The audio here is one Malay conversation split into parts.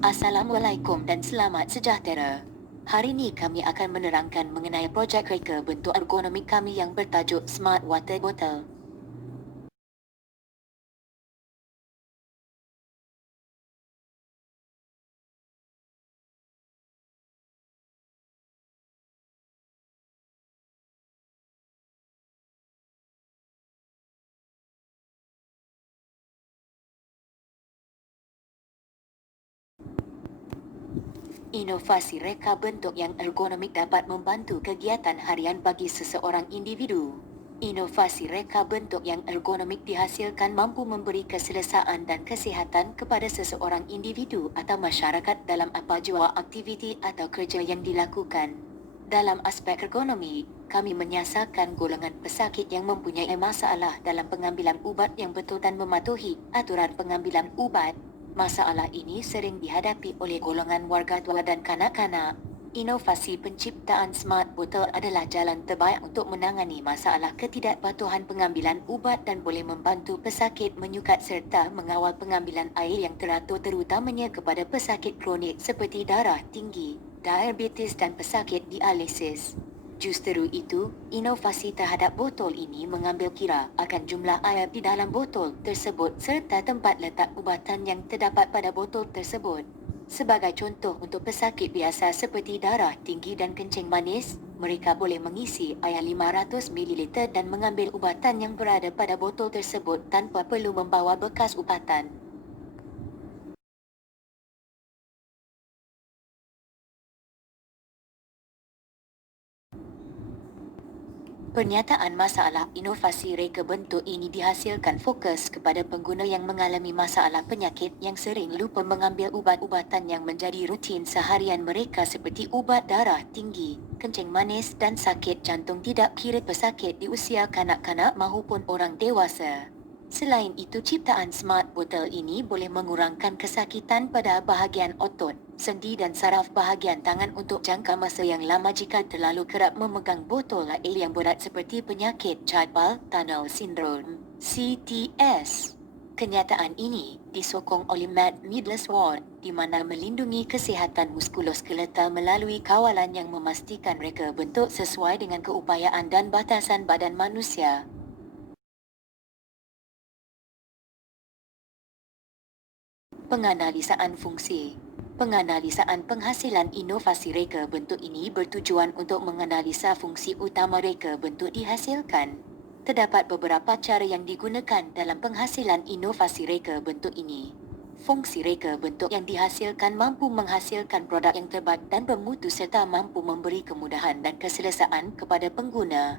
Assalamualaikum dan selamat sejahtera. Hari ini kami akan menerangkan mengenai projek reka bentuk ergonomik kami yang bertajuk Smart Water Bottle. Inovasi reka bentuk yang ergonomik dapat membantu kegiatan harian bagi seseorang individu. Inovasi reka bentuk yang ergonomik dihasilkan mampu memberi keselesaan dan kesihatan kepada seseorang individu atau masyarakat dalam apa jua aktiviti atau kerja yang dilakukan. Dalam aspek ergonomi, kami menyasarkan golongan pesakit yang mempunyai masalah dalam pengambilan ubat yang betul dan mematuhi aturan pengambilan ubat. Masalah ini sering dihadapi oleh golongan warga tua dan kanak-kanak. Inovasi penciptaan Smart Bottle adalah jalan terbaik untuk menangani masalah ketidakpatuhan pengambilan ubat dan boleh membantu pesakit menyukat serta mengawal pengambilan air yang teratur terutamanya kepada pesakit kronik seperti darah tinggi, diabetes dan pesakit dialisis. Justeru itu, inovasi terhadap botol ini mengambil kira akan jumlah air di dalam botol tersebut serta tempat letak ubatan yang terdapat pada botol tersebut. Sebagai contoh untuk pesakit biasa seperti darah tinggi dan kencing manis, mereka boleh mengisi air 500 ml dan mengambil ubatan yang berada pada botol tersebut tanpa perlu membawa bekas ubatan. Pernyataan masalah inovasi reka bentuk ini dihasilkan fokus kepada pengguna yang mengalami masalah penyakit yang sering lupa mengambil ubat-ubatan yang menjadi rutin seharian mereka seperti ubat darah tinggi, kencing manis dan sakit jantung tidak kira pesakit di usia kanak-kanak maupun orang dewasa. Selain itu, ciptaan Smart Bottle ini boleh mengurangkan kesakitan pada bahagian otot, sendi dan saraf bahagian tangan untuk jangka masa yang lama jika terlalu kerap memegang botol air yang berat seperti penyakit carpal tunnel syndrome (CTS). Kenyataan ini disokong oleh Matt Middlesworth di mana melindungi kesihatan muskuloskeletal melalui kawalan yang memastikan reka bentuk sesuai dengan keupayaan dan batasan badan manusia. Penganalisaan fungsi. Penganalisaan penghasilan inovasi reka bentuk ini bertujuan untuk menganalisa fungsi utama reka bentuk dihasilkan. Terdapat beberapa cara yang digunakan dalam penghasilan inovasi reka bentuk ini. Fungsi reka bentuk yang dihasilkan mampu menghasilkan produk yang terbaik dan bermutu serta mampu memberi kemudahan dan keselesaan kepada pengguna.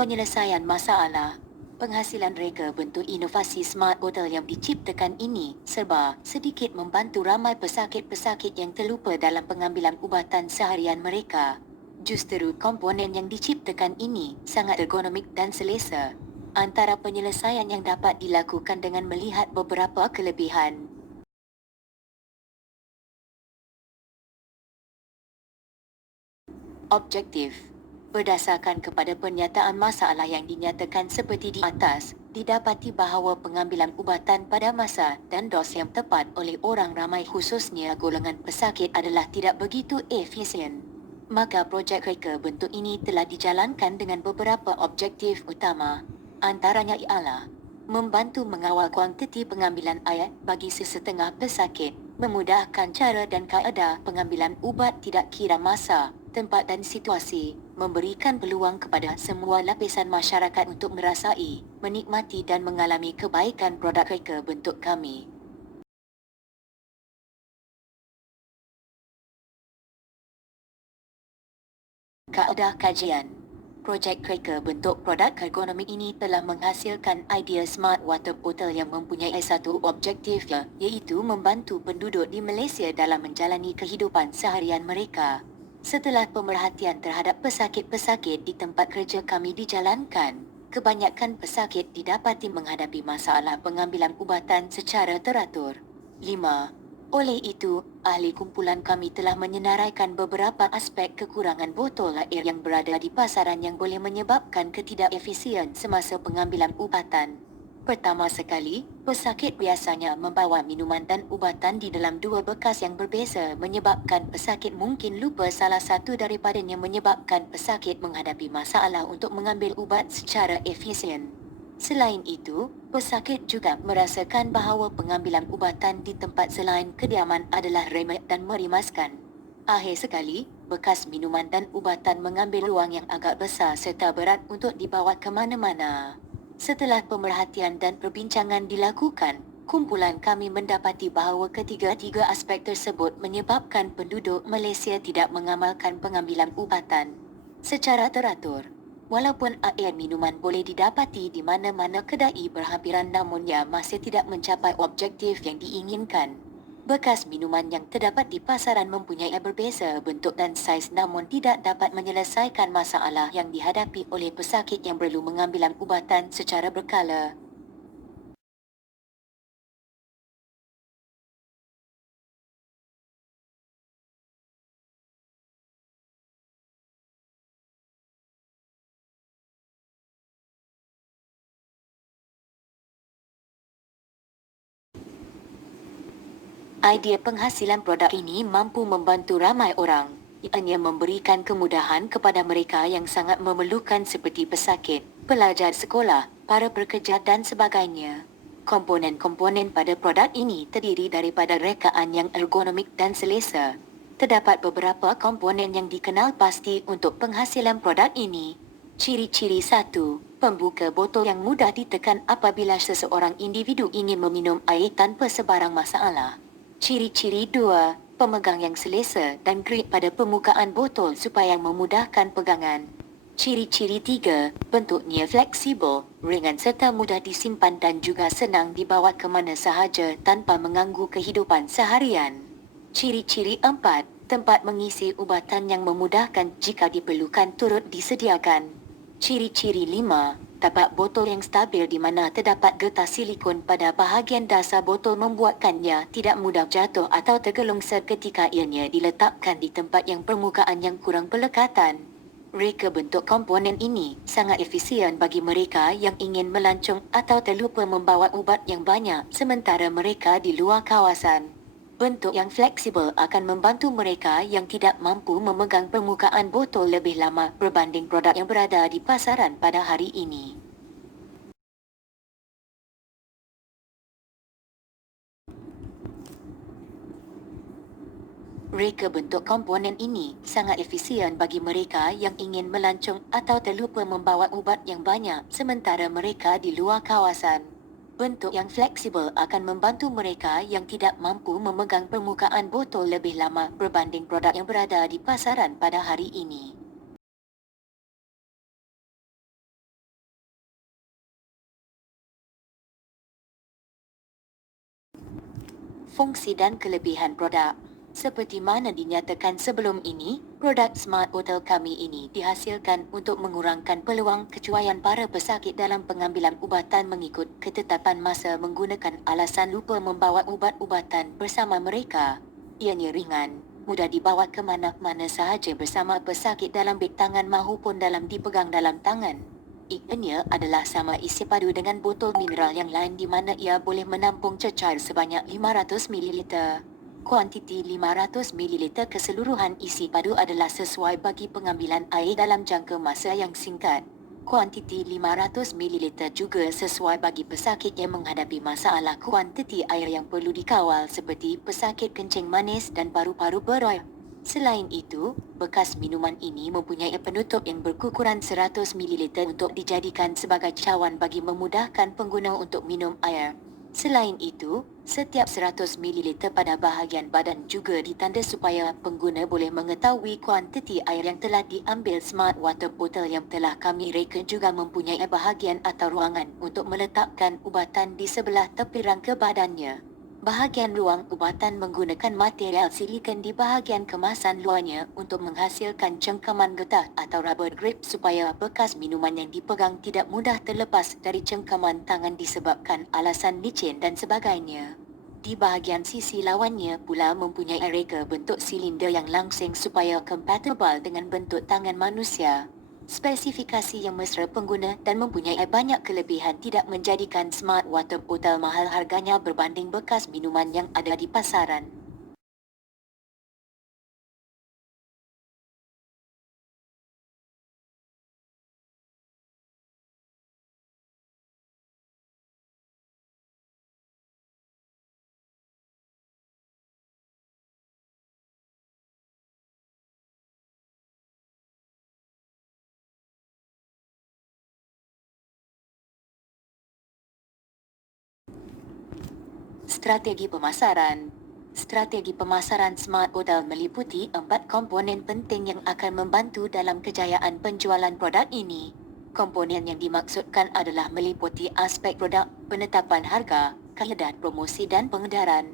Penyelesaian masalah. Penghasilan reka bentuk inovasi Smart Bottle yang diciptakan ini serba sedikit membantu ramai pesakit-pesakit yang terlupa dalam pengambilan ubatan seharian mereka. Justeru komponen yang diciptakan ini sangat ergonomik dan selesa. Antara penyelesaian yang dapat dilakukan dengan melihat beberapa kelebihan. Objektif. Berdasarkan kepada pernyataan masalah yang dinyatakan seperti di atas, didapati bahawa pengambilan ubatan pada masa dan dos yang tepat oleh orang ramai khususnya golongan pesakit adalah tidak begitu efisien. Maka projek reka bentuk ini telah dijalankan dengan beberapa objektif utama. Antaranya ialah membantu mengawal kuantiti pengambilan air bagi sesetengah pesakit, memudahkan cara dan kaedah pengambilan ubat tidak kira masa, tempat dan situasi, memberikan peluang kepada semua lapisan masyarakat untuk merasai, menikmati dan mengalami kebaikan produk reka bentuk kami. Kaedah kajian. Projek reka bentuk produk ergonomik ini telah menghasilkan idea Smart Water Bottle yang mempunyai satu objektif iaitu membantu penduduk di Malaysia dalam menjalani kehidupan seharian mereka. Setelah pemerhatian terhadap pesakit-pesakit di tempat kerja kami dijalankan, kebanyakan pesakit didapati menghadapi masalah pengambilan ubatan secara teratur. 5. Oleh itu, ahli kumpulan kami telah menyenaraikan beberapa aspek kekurangan botol air yang berada di pasaran yang boleh menyebabkan ketidakefisien semasa pengambilan ubatan. Pertama sekali, pesakit biasanya membawa minuman dan ubatan di dalam dua bekas yang berbeza menyebabkan pesakit mungkin lupa salah satu daripadanya menyebabkan pesakit menghadapi masalah untuk mengambil ubat secara efisien. Selain itu, pesakit juga merasakan bahawa pengambilan ubatan di tempat selain kediaman adalah remet dan merimaskan. Akhir sekali, bekas minuman dan ubatan mengambil ruang yang agak besar serta berat untuk dibawa ke mana-mana. Setelah pemerhatian dan perbincangan dilakukan, kumpulan kami mendapati bahawa ketiga-tiga aspek tersebut menyebabkan penduduk Malaysia tidak mengamalkan pengambilan ubatan secara teratur. Walaupun air minuman boleh didapati di mana-mana kedai berhampiran namun ia masih tidak mencapai objektif yang diinginkan. Bekas minuman yang terdapat di pasaran mempunyai berbeza bentuk dan saiz namun tidak dapat menyelesaikan masalah yang dihadapi oleh pesakit yang perlu mengambilan ubatan secara berkala. Idea penghasilan produk ini mampu membantu ramai orang. Ianya memberikan kemudahan kepada mereka yang sangat memerlukan seperti pesakit, pelajar sekolah, para pekerja dan sebagainya. Komponen-komponen pada produk ini terdiri daripada rekaan yang ergonomik dan selesa. Terdapat beberapa komponen yang dikenal pasti untuk penghasilan produk ini. Ciri-ciri 1. Pembuka botol yang mudah ditekan apabila seseorang individu ingin meminum air tanpa sebarang masalah. Ciri-ciri 2. Pemegang yang selesa dan grip pada permukaan botol supaya memudahkan pegangan. Ciri-ciri 3. Bentuknya fleksibel, ringan serta mudah disimpan dan juga senang dibawa ke mana sahaja tanpa mengganggu kehidupan seharian. Ciri-ciri 4. Tempat mengisi ubatan yang memudahkan jika diperlukan turut disediakan. Ciri-ciri 5. Tapak botol yang stabil di mana terdapat getah silikon pada bahagian dasar botol membuatkannya tidak mudah jatuh atau tergelung seketika ianya diletakkan di tempat yang permukaan yang kurang pelekatan. Reka bentuk komponen ini sangat efisien bagi mereka yang ingin melancong atau terlupa membawa ubat yang banyak sementara mereka di luar kawasan. Bentuk yang fleksibel akan membantu mereka yang tidak mampu memegang permukaan botol lebih lama berbanding produk yang berada di pasaran pada hari ini. Reka bentuk komponen ini sangat efisien bagi mereka yang ingin melancong atau terlupa membawa ubat yang banyak sementara mereka di luar kawasan. Bentuk yang fleksibel akan membantu mereka yang tidak mampu memegang permukaan botol lebih lama berbanding produk yang berada di pasaran pada hari ini. Fungsi dan kelebihan produk. Seperti mana dinyatakan sebelum ini, produk Smart Hotel kami ini dihasilkan untuk mengurangkan peluang kecuaian para pesakit dalam pengambilan ubatan mengikut ketetapan masa menggunakan alasan lupa membawa ubat-ubatan bersama mereka. Ianya ringan, mudah dibawa ke mana-mana sahaja bersama pesakit dalam beg tangan mahupun dalam dipegang dalam tangan. Ianya adalah sama isi padu dengan botol mineral yang lain di mana ia boleh menampung cecair sebanyak 500 ml. Kuantiti 500 ml keseluruhan isi padu adalah sesuai bagi pengambilan air dalam jangka masa yang singkat. Kuantiti 500 ml juga sesuai bagi pesakit yang menghadapi masalah kuantiti air yang perlu dikawal seperti pesakit kencing manis dan paru-paru beroy. Selain itu, bekas minuman ini mempunyai penutup yang berukuran 100 ml untuk dijadikan sebagai cawan bagi memudahkan pengguna untuk minum air. Selain itu, setiap 100 ml pada bahagian badan juga ditanda supaya pengguna boleh mengetahui kuantiti air yang telah diambil. Smart Water Bottle yang telah kami reka juga mempunyai bahagian atau ruangan untuk meletakkan ubatan di sebelah tepi rangka badannya. Bahagian ruang ubatan menggunakan material silikon di bahagian kemasan luarnya untuk menghasilkan cengkaman getah atau rubber grip supaya bekas minuman yang dipegang tidak mudah terlepas dari cengkaman tangan disebabkan alasan licin dan sebagainya. Di bahagian sisi lawannya pula mempunyai reka bentuk silinder yang langsing supaya kompatibel dengan bentuk tangan manusia. Spesifikasi yang mesra pengguna dan mempunyai banyak kelebihan tidak menjadikan Smart Water Bottle mahal harganya berbanding bekas minuman yang ada di pasaran. Strategi pemasaran. Strategi pemasaran Smart Bottle meliputi 4 komponen penting yang akan membantu dalam kejayaan penjualan produk ini. Komponen yang dimaksudkan adalah meliputi aspek produk, penetapan harga, kaedah promosi dan pengedaran.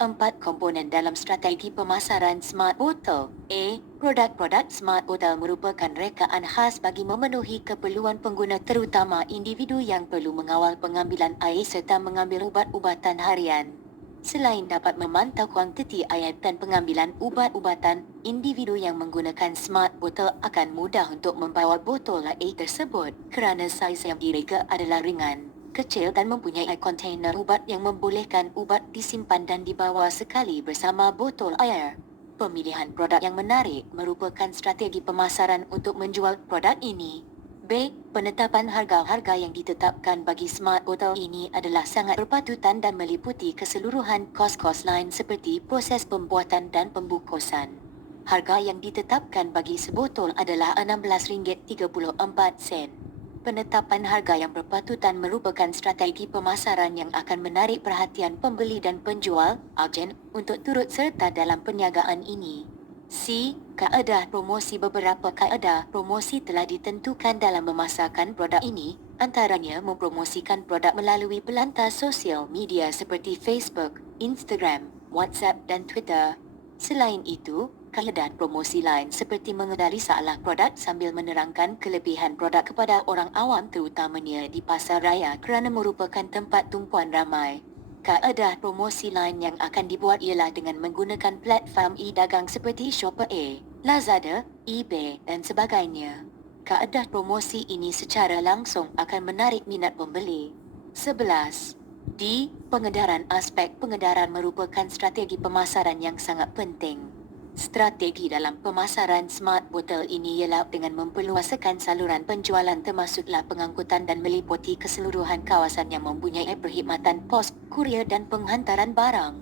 4 komponen dalam strategi pemasaran Smart Bottle. A. Produk-produk Smart Bottle merupakan rekaan khas bagi memenuhi keperluan pengguna terutama individu yang perlu mengawal pengambilan air serta mengambil ubat-ubatan harian. Selain dapat memantau kuantiti air dan pengambilan ubat-ubatan, individu yang menggunakan Smart Bottle akan mudah untuk membawa botol air tersebut kerana saiz yang direka adalah ringan, kecil dan mempunyai kontainer ubat yang membolehkan ubat disimpan dan dibawa sekali bersama botol air. Pemilihan produk yang menarik merupakan strategi pemasaran untuk menjual produk ini. B. Penetapan harga-harga yang ditetapkan bagi Smart Bottle ini adalah sangat berpatutan dan meliputi keseluruhan kos-kos lain seperti proses pembuatan dan pembungkusan. Harga yang ditetapkan bagi sebotol adalah RM16.34. Penetapan harga yang berpatutan merupakan strategi pemasaran yang akan menarik perhatian pembeli dan penjual, agen, untuk turut serta dalam perniagaan ini. C. Kaedah promosi. Beberapa kaedah promosi telah ditentukan dalam memasarkan produk ini, antaranya mempromosikan produk melalui pelantar sosial media seperti Facebook, Instagram, WhatsApp dan Twitter. Selain itu, kaedah promosi lain seperti mengenali salah produk sambil menerangkan kelebihan produk kepada orang awam terutamanya di pasar raya kerana merupakan tempat tumpuan ramai. Kaedah promosi lain yang akan dibuat ialah dengan menggunakan platform e-dagang seperti Shopee, Lazada, eBay dan sebagainya. Kaedah promosi ini secara langsung akan menarik minat pembeli. 11. D. Pengedaran. Aspek pengedaran merupakan strategi pemasaran yang sangat penting. Strategi dalam pemasaran Smart Bottle ini ialah dengan memperluaskan saluran penjualan termasuklah pengangkutan dan meliputi keseluruhan kawasan yang mempunyai perkhidmatan pos, kurier dan penghantaran barang.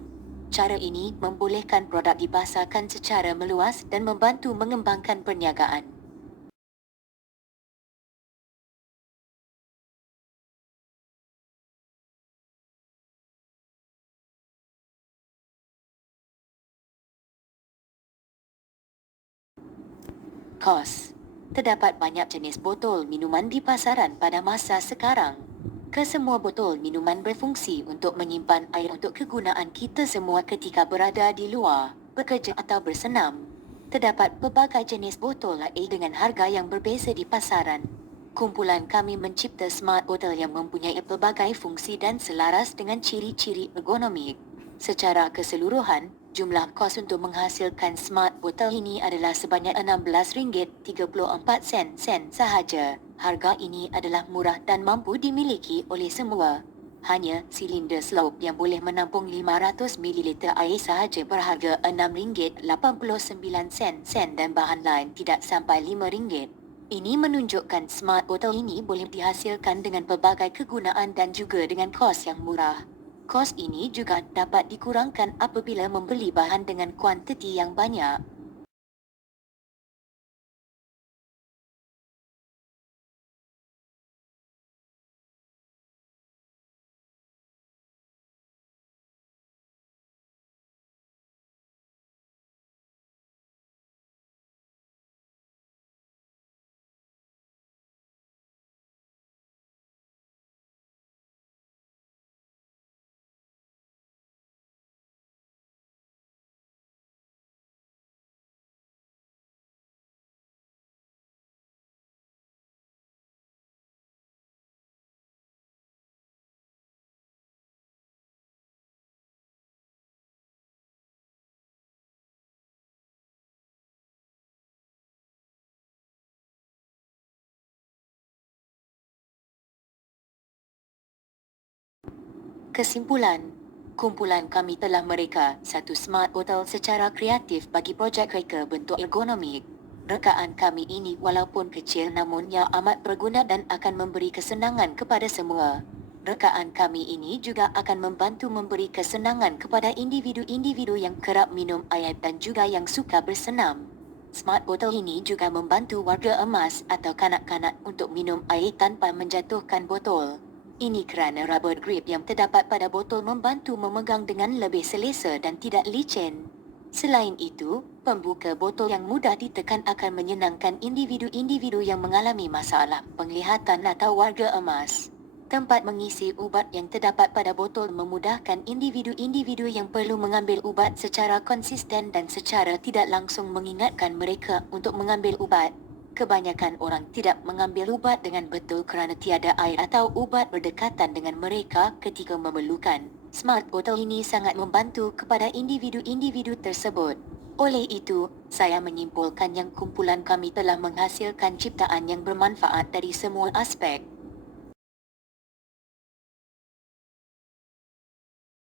Cara ini membolehkan produk dipasarkan secara meluas dan membantu mengembangkan perniagaan. Kos. Terdapat banyak jenis botol minuman di pasaran pada masa sekarang. Kesemua botol minuman berfungsi untuk menyimpan air untuk kegunaan kita semua ketika berada di luar, bekerja atau bersenam. Terdapat pelbagai jenis botol air dengan harga yang berbeza di pasaran. Kumpulan kami mencipta Smart Bottle yang mempunyai pelbagai fungsi dan selaras dengan ciri-ciri ergonomik. Secara keseluruhan, jumlah kos untuk menghasilkan Smart Bottle ini adalah sebanyak RM16.34 sahaja. Harga ini adalah murah dan mampu dimiliki oleh semua. Hanya silinder slope yang boleh menampung 500 ml air sahaja berharga RM6.89 dan bahan lain tidak sampai RM5. Ini menunjukkan Smart Bottle ini boleh dihasilkan dengan pelbagai kegunaan dan juga dengan kos yang murah. Kos ini juga dapat dikurangkan apabila membeli bahan dengan kuantiti yang banyak. Kesimpulan, kumpulan kami telah mereka satu smart botol secara kreatif bagi projek reka bentuk ergonomik. Rekaan kami ini walaupun kecil namun ia amat berguna dan akan memberi kesenangan kepada semua. Rekaan kami ini juga akan membantu memberi kesenangan kepada individu-individu yang kerap minum air dan juga yang suka bersenam. Smart botol ini juga membantu warga emas atau kanak-kanak untuk minum air tanpa menjatuhkan botol. Ini kerana rubber grip yang terdapat pada botol membantu memegang dengan lebih selesa dan tidak licin. Selain itu, pembuka botol yang mudah ditekan akan menyenangkan individu-individu yang mengalami masalah penglihatan atau warga emas. Tempat mengisi ubat yang terdapat pada botol memudahkan individu-individu yang perlu mengambil ubat secara konsisten dan secara tidak langsung mengingatkan mereka untuk mengambil ubat. Kebanyakan orang tidak mengambil ubat dengan betul kerana tiada air atau ubat berdekatan dengan mereka ketika memerlukan. Smart botol ini sangat membantu kepada individu-individu tersebut. Oleh itu, saya menyimpulkan yang kumpulan kami telah menghasilkan ciptaan yang bermanfaat dari semua aspek.